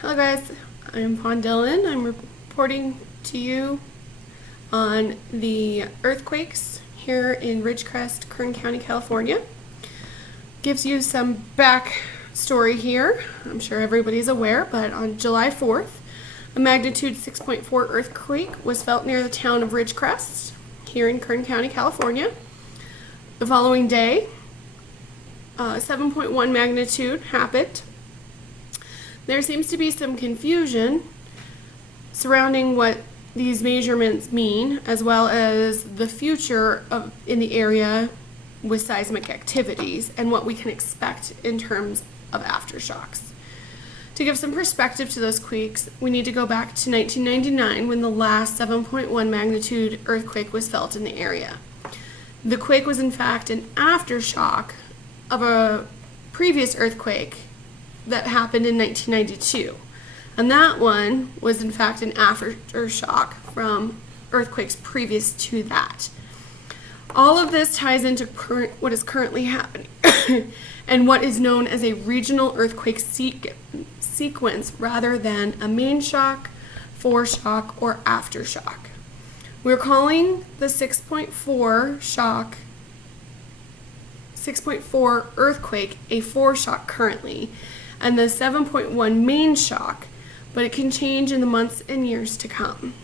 Hello guys, I'm Fawn Dillon. I'm reporting to you on the earthquakes here in Ridgecrest, Kern County, California. Gives you some back story here. I'm sure everybody's aware, but on July 4th, a magnitude 6.4 earthquake was felt near the town of Ridgecrest here in Kern County, California. The following day, 7.1 magnitude happened. There seems to be some confusion surrounding what these measurements mean, as well as the future in the area with seismic activities and what we can expect in terms of aftershocks. To give some perspective to those quakes, we need to go back to 1999 when the last 7.1 magnitude earthquake was felt in the area. The quake was in fact an aftershock of a previous earthquake that happened in 1992. And that one was in fact an aftershock from earthquakes previous to that. All of this ties into what is currently happening and what is known as a regional earthquake sequence rather than a main shock, foreshock, or aftershock. We're calling the 6.4 earthquake a foreshock currently, and the 7.1 main shock, but it can change in the months and years to come.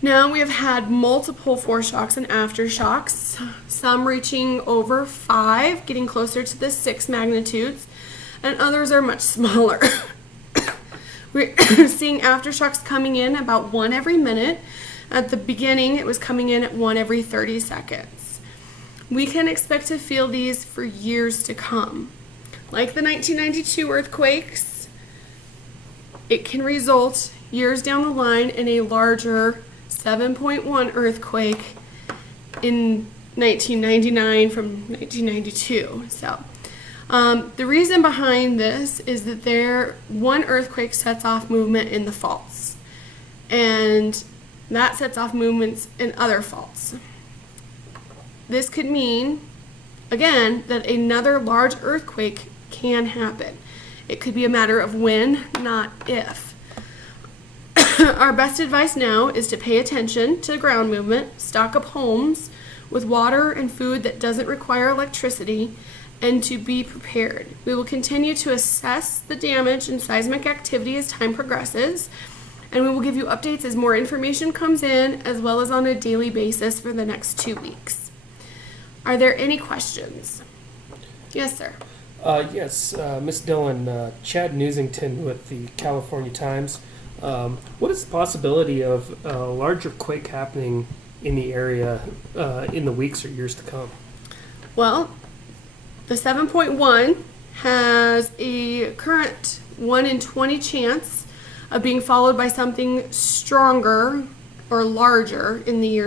Now we have had multiple foreshocks and aftershocks, some reaching over 5, getting closer to the 6 magnitudes, and others are much smaller. We're seeing aftershocks coming in about 1 every minute. At the beginning, it was coming in at 1 every 30 seconds. We can expect to feel these for years to come. Like the 1992 earthquakes, it can result years down the line in a larger 7.1 earthquake in 1999 from 1992. So the reason behind this is that one earthquake sets off movement in the faults, and that sets off movements in other faults. This could mean, again, that another large earthquake can happen. It could be a matter of when, not if. Our best advice now is to pay attention to ground movement, stock up homes with water and food that doesn't require electricity, and to be prepared. We will continue to assess the damage and seismic activity as time progresses, and we will give you updates as more information comes in, as well as on a daily basis for the next 2 weeks. Are there any questions? Yes, sir. Yes, Ms. Dillon, Chad Newsington with the California Times. What is the possibility of a larger quake happening in the area in the weeks or years to come? Well, the 7.1 has a current 1 in 20 chance of being followed by something stronger or larger in the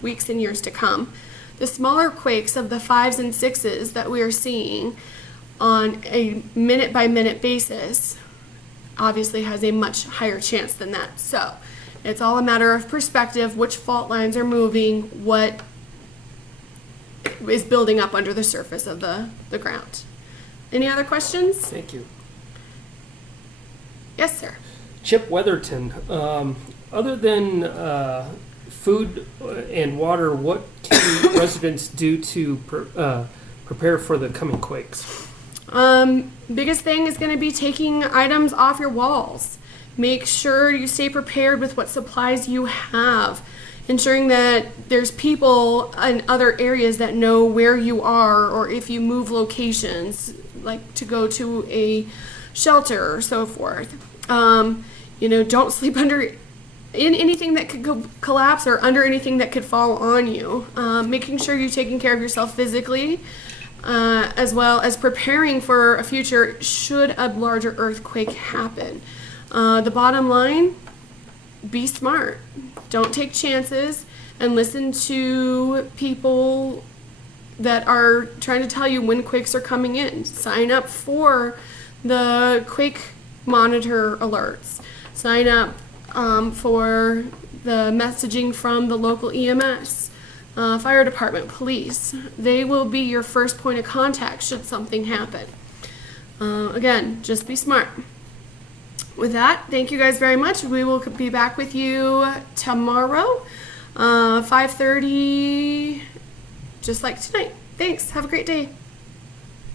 weeks and years to come. The smaller quakes of the 5s and 6s that we are seeing on a minute-by-minute basis obviously has a much higher chance than that. So it's all a matter of perspective, which fault lines are moving, what is building up under the surface of the ground. Any other questions? Thank you. Yes, sir. Chip Weatherton, other than food and water, what can residents do to prepare for the coming quakes? Biggest thing is going to be taking items off your walls. Make sure you stay prepared with what supplies you have, ensuring that there's people in other areas that know where you are, or if you move locations, like to go to a shelter or so forth. Don't sleep in anything that could collapse or under anything that could fall on you. Making sure you're taking care of yourself physically, as well as preparing for a future should a larger earthquake happen. The bottom line, be smart. Don't take chances and listen to people that are trying to tell you when quakes are coming in. Sign up for the quake monitor alerts. Sign up for the messaging from the local EMS, fire department, police. They will be your first point of contact should something happen. Again, just be smart. with that, thank you guys very much. We will be back with you tomorrow, 5:30, just like tonight. Thanks. Have a great day.